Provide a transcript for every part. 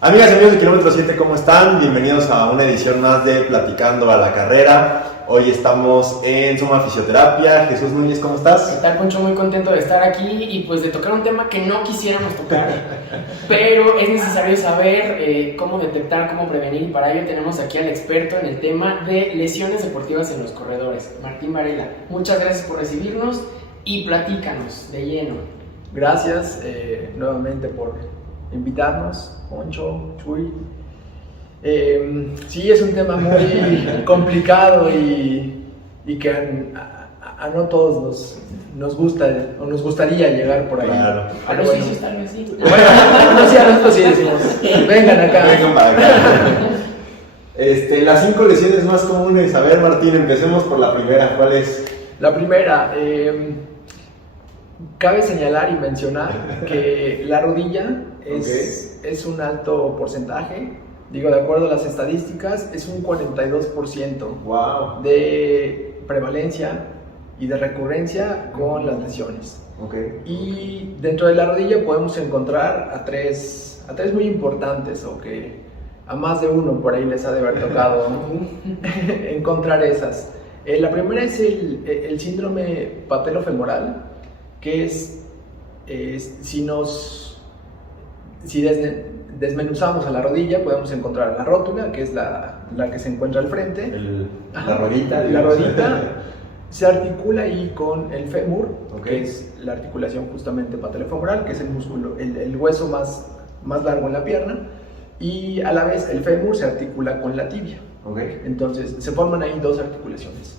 Amigas y amigos de Kilómetro 7, ¿cómo están? Bienvenidos a una edición más de Platicando a la Carrera. Hoy estamos en Suma Fisioterapia. Jesús Núñez, ¿cómo estás? ¿Qué tal, Poncho? Muy contento de estar aquí y pues de tocar un tema que no quisiéramos tocar, pero es necesario saber cómo detectar, cómo prevenir, y para ello tenemos aquí al experto en el tema de lesiones deportivas en los corredores, Martín Varela. Muchas gracias por recibirnos y platícanos de lleno. Gracias nuevamente por invitarnos, Poncho, Chuy. Sí, es un tema muy complicado y que a no todos nos gusta o nos gustaría llegar por ahí. Claro. A los bueno. sí, tal vez sí. Bueno, sí, a nosotros sí decimos, vengan acá. Vengan para acá. Las 5 lesiones más comunes. A ver, Martín, empecemos por la primera. ¿Cuál es? La primera, cabe señalar y mencionar que la rodilla es un alto porcentaje. Digo, de acuerdo a las estadísticas, es un 42% Wow. de prevalencia y de recurrencia con las lesiones. Okay. Y dentro de la rodilla podemos encontrar a tres muy importantes, o que a más de uno por ahí les ha de haber tocado encontrar esas. La primera es el síndrome patelofemoral, que es si desmenuzamos a la rodilla, podemos encontrar la rótula, que es la que se encuentra al frente. La rodita. La rodita se articula ahí con el fémur, Okay. que es la articulación justamente patelofemoral, que es el músculo, el hueso más largo en la pierna, y a la vez el fémur se articula con la tibia. Okay. Entonces se forman ahí dos articulaciones.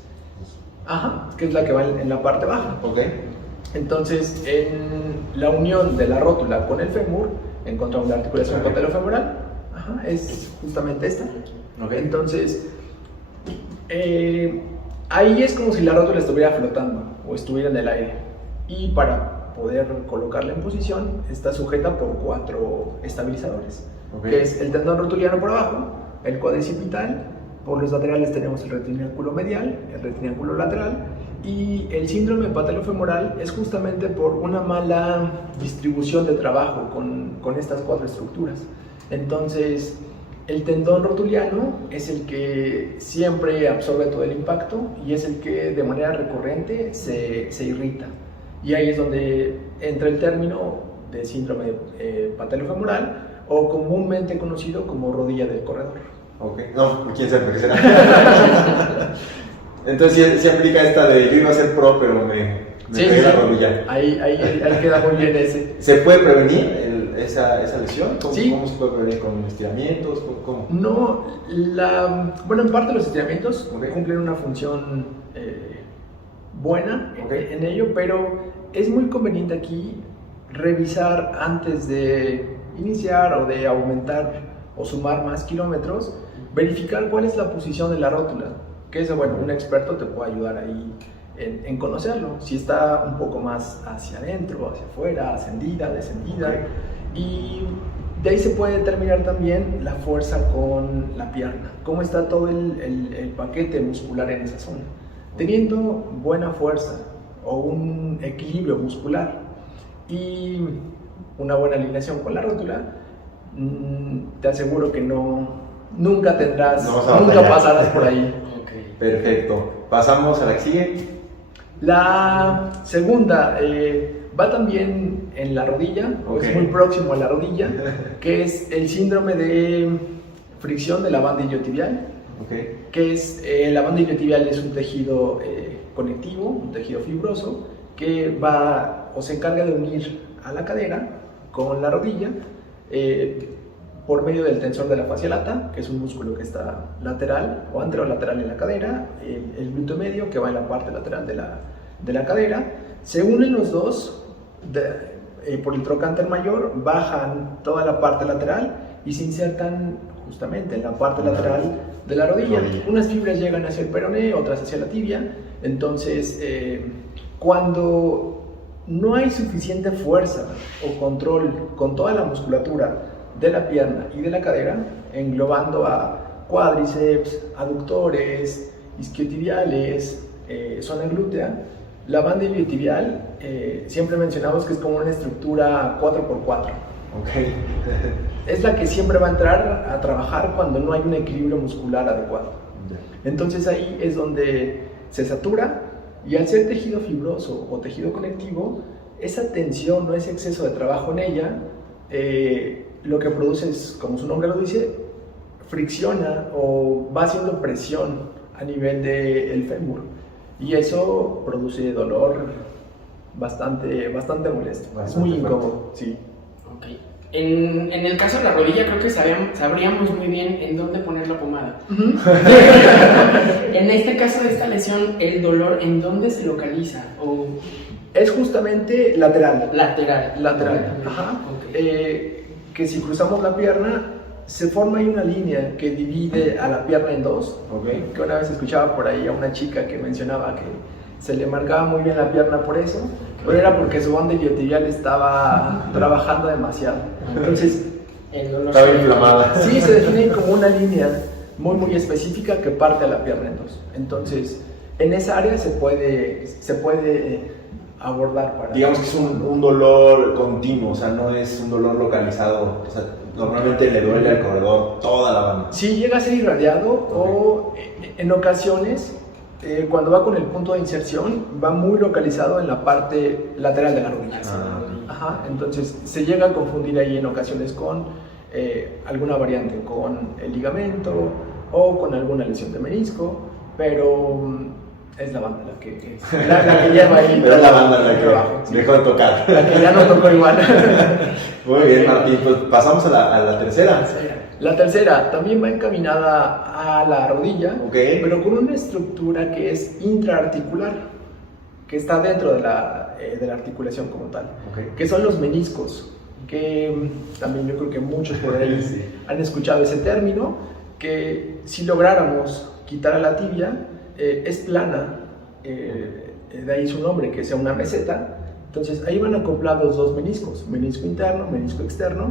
Ajá, que es la que va en la parte baja. Okay. Entonces, en la unión de la rótula con el fémur, encontramos la articulación patelofemoral. Ajá, es justamente esta. Okay. Entonces, ahí es como si la rótula estuviera flotando o estuviera en el aire. Y para poder colocarla en posición, está sujeta por 4 estabilizadores. Okay. Que es el tendón rotuliano por abajo, el cuadricipital, por los laterales tenemos el retiniánculo medial, el retiniánculo lateral, y el síndrome patelofemoral es justamente por una mala distribución de trabajo con estas 4 estructuras. Entonces, el tendón rotuliano es el que siempre absorbe todo el impacto y es el que de manera recurrente se irrita. Y ahí es donde entra el término de síndrome patelofemoral, o comúnmente conocido como rodilla del corredor. Ok, no, quién sabe qué será. Entonces sí aplica esta de yo iba a ser pro, pero me pegué la rodilla. Ahí queda muy bien ese. ¿Se puede prevenir esa lesión? Sí. ¿Cómo se puede prevenir? ¿Con estiramientos? ¿Cómo? No, bueno, en parte los estiramientos Okay. cumplen una función buena Okay. en ello, pero es muy conveniente aquí revisar antes de iniciar o de aumentar o sumar más kilómetros, verificar cuál es la posición de la rótula, que eso, bueno, un experto te puede ayudar ahí en conocerlo, si está un poco más hacia adentro, hacia afuera, ascendida, descendida. Okay. Y de ahí se puede determinar también la fuerza con la pierna, cómo está todo el paquete muscular en esa zona. Teniendo buena fuerza o un equilibrio muscular y una buena alineación con la rótula, te aseguro que nunca pasarás por ahí. Okay. Perfecto. Pasamos a la que sigue. La segunda va también en la rodilla, Okay. es muy próximo a la rodilla, que es el síndrome de fricción de la banda iliotibial. Okay. Que es, la banda iliotibial es un tejido conectivo, un tejido fibroso, que va o se encarga de unir a la cadera con la rodilla por medio del tensor de la fascia lata, que es un músculo que está lateral o anterolateral en la cadera, el glúteo medio, que va en la parte lateral de la cadera. Se unen los dos por el trocánter mayor, bajan toda la parte lateral y se insertan justamente en la parte lateral de la rodilla. Unas fibras llegan hacia el peroné, otras hacia la tibia. Entonces, cuando no hay suficiente fuerza o control con toda la musculatura de la pierna y de la cadera, englobando a cuádriceps, aductores, isquiotibiales, zona glútea, la banda iliotibial siempre mencionamos que es como una estructura 4x4. Ok. Es la que siempre va a entrar a trabajar cuando no hay un equilibrio muscular adecuado. Entonces ahí es donde se satura, y al ser tejido fibroso o tejido conectivo, esa tensión o ese exceso de trabajo en ella, lo que produce es, como su nombre lo dice, fricciona o va haciendo presión a nivel del fémur, y eso produce dolor bastante molesto. Es muy incómodo, sí. Okay. En el caso de la rodilla, creo que sabríamos muy bien en dónde poner la pomada. Uh-huh. En este caso de esta lesión, ¿el dolor en dónde se localiza? ¿O es justamente lateral. Lateral. Ajá. Okay. Que si cruzamos la pierna, se forma ahí una línea que divide a la pierna en dos. Okay. Que una vez escuchaba por ahí a una chica que mencionaba que se le marcaba muy bien la pierna por eso, pero era porque su banda iliotibial estaba trabajando demasiado. Entonces, estaba inflamada. Sí, se define como una línea muy específica que parte a la pierna en dos. Entonces, en esa área se puede abordar para... Digamos que es un dolor continuo, o sea, no es un dolor localizado. O sea, normalmente le duele al corredor toda la banda. Sí, llega a ser irradiado, o en ocasiones, cuando va con el punto de inserción, va muy localizado en la parte lateral de la rodilla. Ajá, entonces se llega a confundir ahí en ocasiones con alguna variante, con el ligamento o con alguna lesión de menisco, pero es la banda la que lleva ahí. Es la banda la que trabajo, sí. dejó de tocar. La que ya no tocó igual. Muy bien, Martín, pues pasamos a la tercera. La tercera también va encaminada a la rodilla, okay, pero con una estructura que es intraarticular, que está dentro de la articulación como tal, okay, que son los meniscos, que también yo creo que muchos por ahí sí han escuchado ese término, que si lográramos quitar a la tibia, es plana, de ahí su nombre, que sea una meseta. Entonces ahí van acoplados dos meniscos, menisco interno, menisco externo,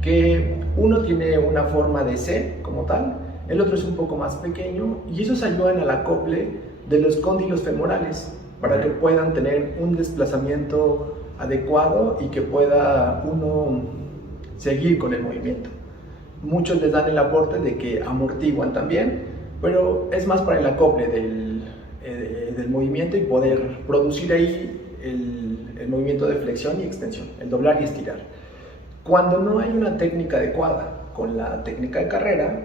que uno tiene una forma de C como tal, el otro es un poco más pequeño, y esos ayudan al acople de los cóndilos femorales para que puedan tener un desplazamiento adecuado y que pueda uno seguir con el movimiento. Muchos les dan el aporte de que amortiguan también, pero es más para el acople del movimiento y poder producir ahí el movimiento de flexión y extensión, el doblar y estirar. Cuando no hay una técnica adecuada con la técnica de carrera,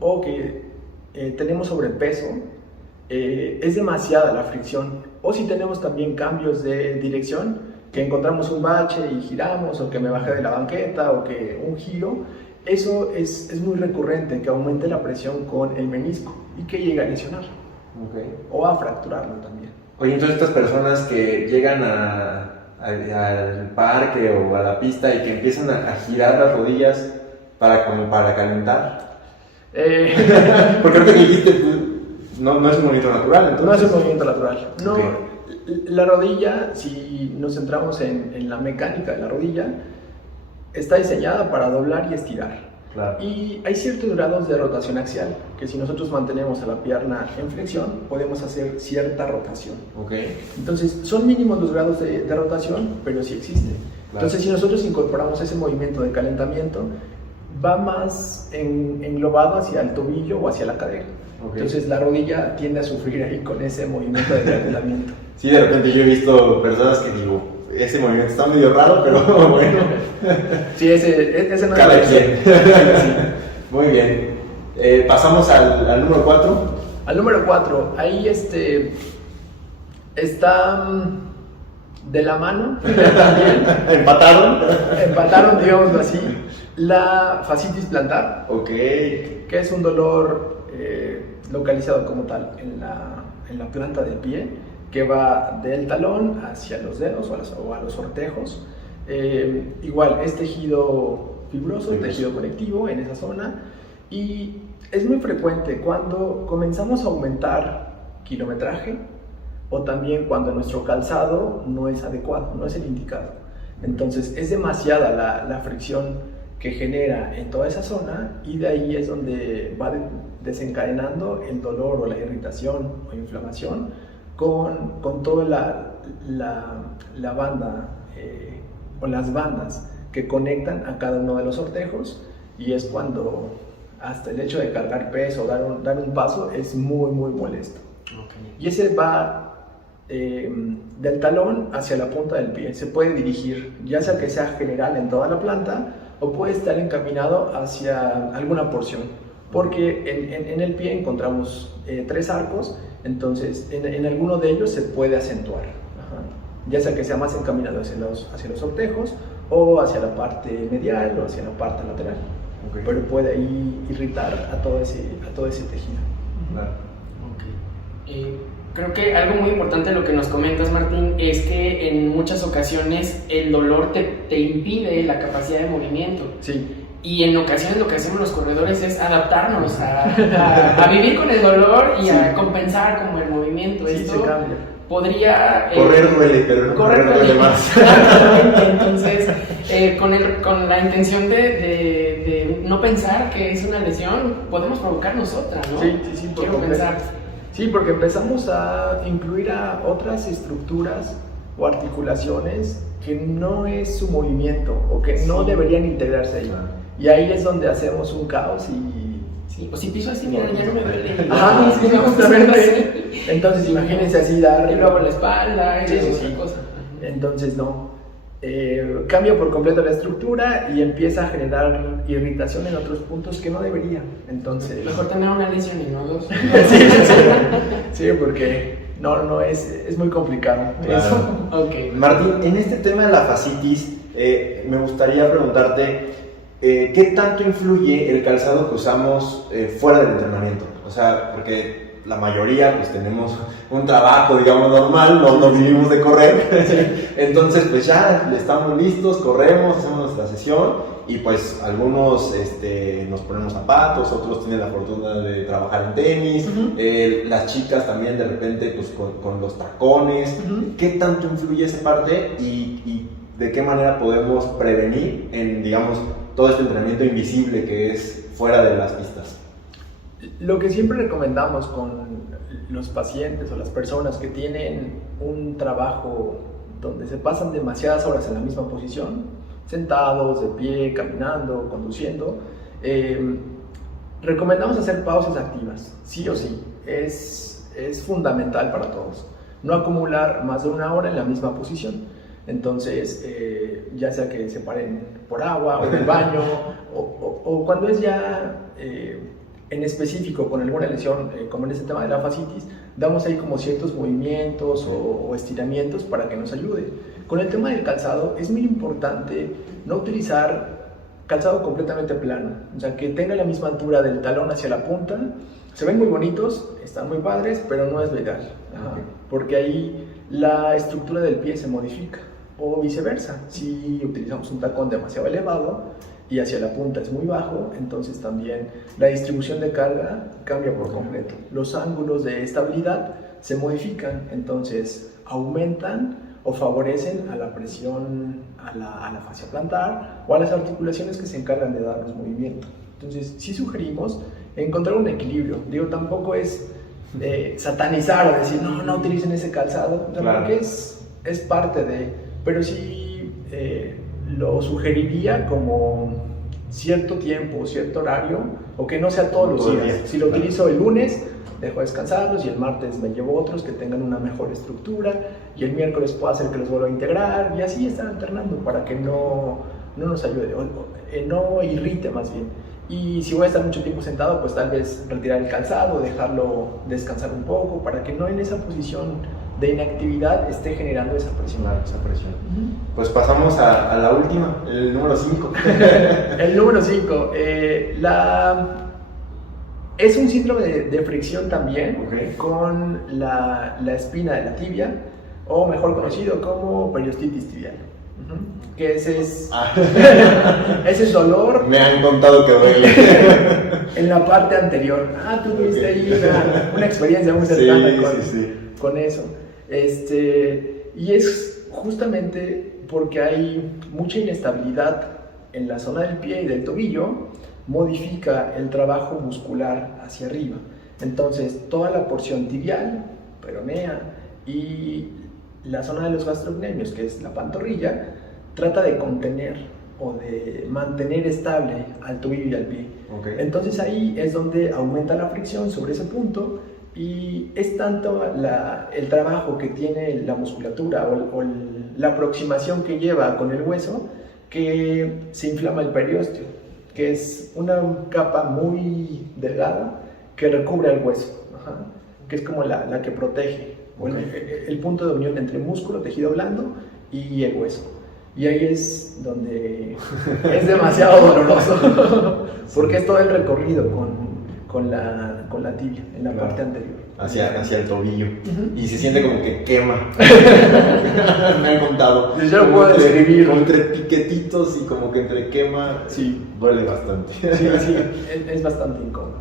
o que tenemos sobrepeso, es demasiada la fricción, o si tenemos también cambios de dirección, que encontramos un bache y giramos, o que me bajé de la banqueta, o que un giro, eso es muy recurrente, que aumente la presión con el menisco y que llegue a lesionarlo, okay, o a fracturarlo también. Oye, entonces estas personas que llegan al parque o a la pista y que empiezan a girar las rodillas para calentar. Porque ahorita que dijiste, pues, no es un movimiento natural. Entonces. No es un movimiento natural. No, okay, la rodilla, si nos centramos en la mecánica de la rodilla, está diseñada para doblar y estirar. Claro. Y hay ciertos grados de rotación axial, que si nosotros mantenemos a la pierna en flexión, podemos hacer cierta rotación. Okay. Entonces, son mínimos los grados de rotación, pero sí existen. Claro. Entonces, si nosotros incorporamos ese movimiento de calentamiento, va más englobado hacia el tobillo o hacia la cadera. Okay. Entonces, la rodilla tiende a sufrir ahí con ese movimiento de calentamiento. Sí, de repente yo he visto personas que digo, ese movimiento está medio raro, pero bueno. Sí, ese no es cada quien. Sí. Muy bien. Pasamos al número 4. Al número 4, ahí está de la mano también. Empataron, digámoslo así, la fascitis plantar. Ok. Que es un dolor localizado como tal en la planta del pie, que va del talón hacia los dedos o a los sortejos. Igual es tejido fibroso, tejido conectivo en esa zona, y es muy frecuente cuando comenzamos a aumentar kilometraje, o también cuando nuestro calzado no es adecuado, no es el indicado. Entonces es demasiada la fricción que genera en toda esa zona, y de ahí es donde va desencadenando el dolor o la irritación o inflamación con toda la banda o las bandas que conectan a cada uno de los sortejos, y es cuando hasta el hecho de cargar peso o dar un paso es muy muy molesto. Okay. Y ese va del talón hacia la punta del pie. Se puede dirigir, ya sea que sea general en toda la planta o puede estar encaminado hacia alguna porción, porque en el pie encontramos 3 arcos, entonces en alguno de ellos se puede acentuar. Ajá. Ya sea que sea más encaminado hacia los sortejos o hacia la parte medial o hacia la parte lateral. Okay. Pero puede ahí irritar a todo ese tejido. Claro. Okay. Creo que algo muy importante de lo que nos comentas, Martín, es que en muchas ocasiones el dolor te impide la capacidad de movimiento. Sí. Y en ocasiones lo que hacemos los corredores es adaptarnos a vivir con el dolor y a compensar como el movimiento. Sí, esto se cambia. Podría... correr duele, pero correr duele más. Entonces, con la intención de no pensar que es una lesión, podemos provocarnos otra, ¿no? Sí, Quiero pensar. Sí, porque empezamos a incluir a otras estructuras o articulaciones que no es su movimiento o que no deberían integrarse ahí. Y ahí es donde hacemos un caos y... Sí, o si piso así, mira, ya no me duele. Ajá, sí, justamente. Entonces imagínense así dar... Y luego la espalda, y sí. otra cosa. Entonces no. Cambia por completo la estructura y empieza a generar irritación en otros puntos que no debería. Entonces... Mejor tener una lesión y no 2. Sí, porque no es muy complicado. Claro. Eso. Okay. Martín, en este tema de la fascitis, me gustaría preguntarte ¿qué tanto influye el calzado que usamos fuera del entrenamiento? O sea, porque la mayoría pues tenemos un trabajo, digamos, normal, no vivimos de correr, entonces pues ya estamos listos, corremos, hacemos nuestra sesión y pues algunos nos ponemos zapatos, otros tienen la fortuna de trabajar en tenis, las chicas también de repente pues con los tacones. ¿Qué tanto influye esa parte y de qué manera podemos prevenir en, digamos, todo este entrenamiento invisible que es fuera de las pistas? Lo que siempre recomendamos con los pacientes o las personas que tienen un trabajo donde se pasan demasiadas horas en la misma posición, sentados, de pie, caminando, conduciendo, recomendamos hacer pausas activas, sí o sí, es fundamental para todos. No acumular más de 1 hora en la misma posición. Entonces, ya sea que se paren por agua o en el baño, o cuando es ya en específico con alguna lesión, como en este tema de la fascitis, damos ahí como ciertos movimientos o estiramientos para que nos ayude. Con el tema del calzado, es muy importante no utilizar calzado completamente plano, o sea, que tenga la misma altura del talón hacia la punta. Se ven muy bonitos, están muy padres, pero no es lo ideal, porque ahí la estructura del pie se modifica. O viceversa, si utilizamos un tacón demasiado elevado y hacia la punta es muy bajo, entonces también la distribución de carga cambia por completo. Los ángulos de estabilidad se modifican, entonces aumentan o favorecen a la presión a la fascia plantar o a las articulaciones que se encargan de darnos movimiento. Entonces sí sugerimos encontrar un equilibrio. Digo, tampoco es satanizar o decir no utilicen ese calzado, claro, porque es parte de... Pero sí lo sugeriría como cierto tiempo, cierto horario, o que no sea todos los días. Si lo utilizo el lunes, dejo descansarlos y el martes me llevo otros que tengan una mejor estructura y el miércoles puedo hacer que los vuelva a integrar y así estar alternando para que no nos ayude, no irrite más bien. Y si voy a estar mucho tiempo sentado, pues tal vez retirar el calzado, dejarlo descansar un poco para que no en esa posición de inactividad esté generando esa presión. Pues pasamos a la última, el número 5. El número 5, es un síndrome de fricción también, con la espina de la tibia, o mejor conocido como periostitis tibial. Que ese es dolor. Me han contado que duele. En la parte anterior. Tú tuviste ahí una experiencia muy cercana con eso. Y es justamente porque hay mucha inestabilidad en la zona del pie y del tobillo, modifica el trabajo muscular hacia arriba. Entonces, toda la porción tibial, peronea, y la zona de los gastrocnemios, que es la pantorrilla, trata de contener o de mantener estable al tobillo y al pie. Okay. Entonces ahí es donde aumenta la fricción sobre ese punto y es tanto el trabajo que tiene la musculatura o la aproximación que lleva con el hueso que se inflama el periósteo, que es una capa muy delgada que recubre el hueso, que es como la que protege, el punto de unión entre músculo, tejido blando y el hueso. Y ahí es donde es demasiado doloroso, porque es todo el recorrido con la tibia, en la parte anterior. Hacia el tobillo. Y se siente como que quema. Me han contado. Yo lo puedo describir. Entre piquetitos y como que entre quema. Sí, duele bastante. Sí, es bastante incómodo.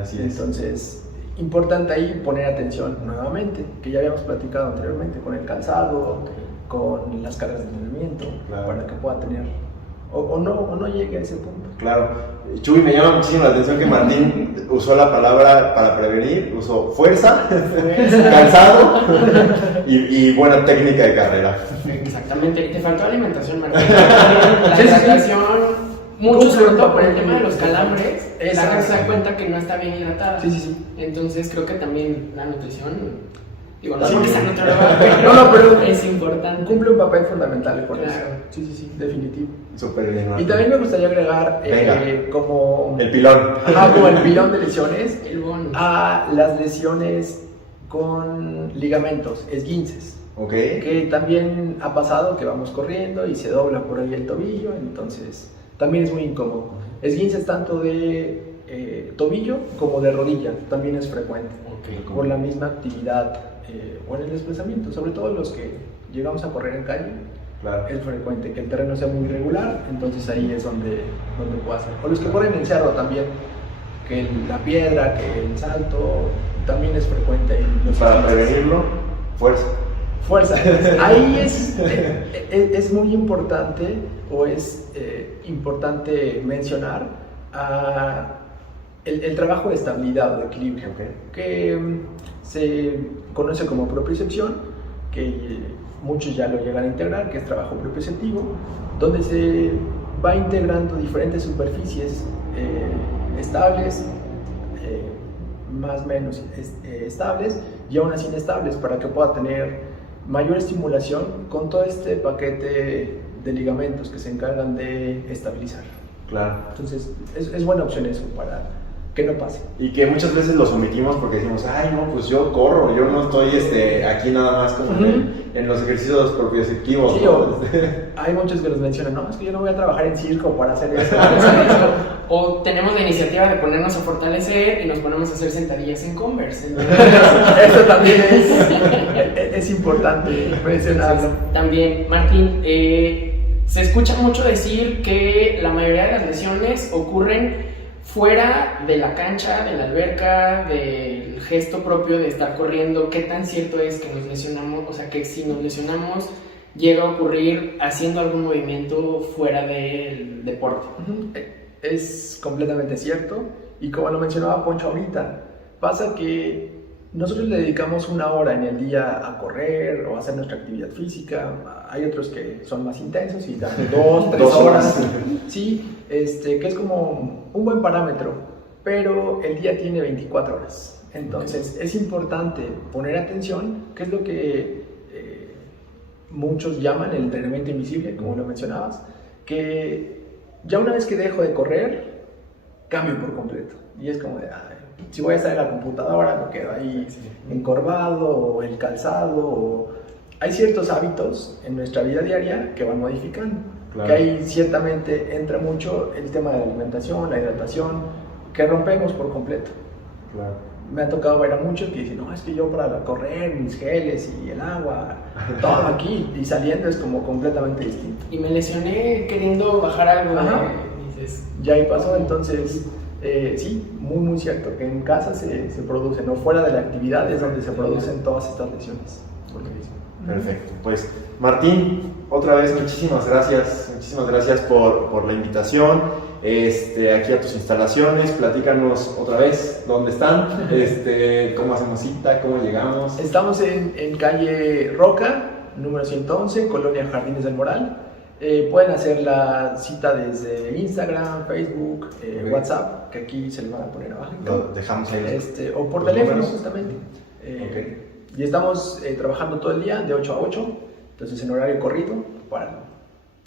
Así es. Entonces, importante ahí poner atención nuevamente, que ya habíamos platicado anteriormente, con el calzado, con las cargas de entrenamiento, para que pueda tener, o no llegue a ese punto. Claro. Chuy, me llama muchísimo la atención que Martín usó la palabra para prevenir, usó fuerza. Calzado y buena técnica de carrera. Exactamente, te faltó alimentación, Martín. La hidratación, mucho sobre todo por el tema de los calambres, la gente se da cuenta que no está bien hidratada. Sí. Entonces creo que también la nutrición, digo, no Sí. porque sea nutrióloga, pero es importante. Cumple un papel fundamental con Claro. eso. Sí, definitivo. Súper bien. Y también me gustaría agregar como el pilón. Como el pilón de lesiones El bonus. a las lesiones con ligamentos, esguinces. Okay. Que también ha pasado que vamos corriendo y se dobla por ahí el tobillo, entonces también es muy incómodo. Esguinces tanto de tobillo como de rodilla, también es frecuente. Por la misma actividad o en el desplazamiento, sobre todo los que llegamos a correr en calle. Claro. Es frecuente que el terreno sea muy irregular, entonces ahí es donde puede hacer. O los que corren en cerro también, que la piedra, que el salto, también es frecuente. Para prevenirlo, fuerza. Ahí es muy importante, o es importante mencionar el trabajo de estabilidad o de equilibrio, que se conoce como propiocepción, que muchos ya lo llegan a integrar, que es trabajo propioceptivo, donde se va integrando diferentes superficies estables, más o menos estables y aún así inestables, para que pueda tener mayor estimulación con todo este paquete de ligamentos que se encargan de estabilizar. Claro. Entonces es buena opción eso para que no pase. Y que muchas veces los omitimos porque decimos, ay, no, pues yo corro, yo no estoy aquí nada más como en los ejercicios propioceptivos. Sí, ¿no? Hay muchos que nos mencionan, no, es que yo no voy a trabajar en circo para hacer eso. O tenemos la iniciativa de ponernos a fortalecer y nos ponemos a hacer sentadillas en Converse. Eso también es importante mencionarlo. También, Martín, se escucha mucho decir que la mayoría de las lesiones ocurren fuera de la cancha, de la alberca, del gesto propio de estar corriendo. ¿Qué tan cierto es que nos lesionamos? O sea, que si nos lesionamos llega a ocurrir haciendo algún movimiento fuera del deporte. Es completamente cierto, y como lo mencionaba Poncho ahorita, pasa que nosotros le dedicamos una hora en el día a correr o a hacer nuestra actividad física. Hay otros que son más intensos y dan 2, 3 horas. Sí, que es como un buen parámetro, pero el día tiene 24 horas. Entonces es importante poner atención, que es lo que muchos llaman el entrenamiento invisible, como lo mencionabas, que ya una vez que dejo de correr, cambio por completo. Y es como de, si voy a estar en la computadora, me quedo ahí encorvado, o el calzado. Hay ciertos hábitos en nuestra vida diaria que van modificando. Claro. Que ahí ciertamente entra mucho el tema de la alimentación, la hidratación, que rompemos por completo. Claro. Me ha tocado ver a muchos que dicen, no, es que yo para correr, mis geles y el agua, todo aquí, y saliendo es como completamente distinto. Y me lesioné queriendo bajar algo. Dices, ya ahí pasó, entonces, sí, muy cierto, que en casa se producen, o fuera de la actividad es donde se producen todas estas lesiones. Perfecto, pues Martín, otra vez muchísimas gracias por la invitación. aquí a tus instalaciones. Platícanos otra vez dónde están, cómo hacemos cita, cómo llegamos. Estamos en calle Roca, número 111, Colonia Jardines del Moral. Pueden hacer la cita desde Instagram, Facebook, Okay. WhatsApp, que aquí se les van a poner abajo. Lo dejamos ahí. O por los teléfono, números. justamente. Ok. Y estamos trabajando todo el día, de 8 a 8, entonces en horario corrido, para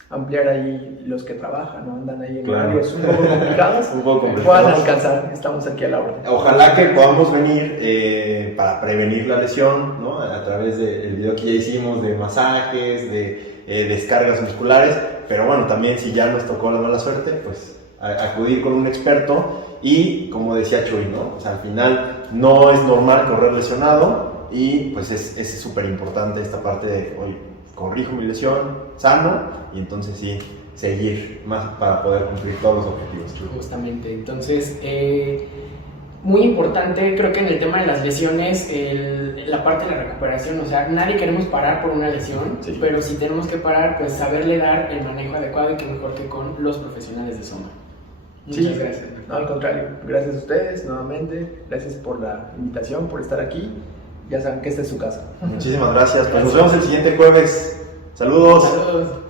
ampliar ahí los que trabajan, ¿no? Andan ahí en Claro. horarios un poco complicados, Un poco complicados. puedan alcanzar, estamos aquí a la orden. Ojalá que podamos venir para prevenir la lesión, ¿no? A través del video que ya hicimos de masajes, de descargas musculares, pero bueno, también si ya nos tocó la mala suerte, pues acudir con un experto y, como decía Chuy, ¿no? O sea, al final no es normal correr lesionado y pues es súper importante esta parte de, oye, corrijo mi lesión, sano, y entonces sí, seguir más para poder cumplir todos los objetivos. Justamente, entonces, muy importante, creo que en el tema de las lesiones, la parte de la recuperación, o sea, nadie queremos parar por una lesión, Sí. pero si tenemos que parar, pues saberle dar el manejo adecuado y que mejor que con los profesionales de Soma. Muchas Sí, gracias. No, al contrario, gracias a ustedes nuevamente, gracias por la invitación, por estar aquí, ya saben que esta es su casa. Muchísimas gracias, pues nos vemos el siguiente jueves. Saludos. Saludos.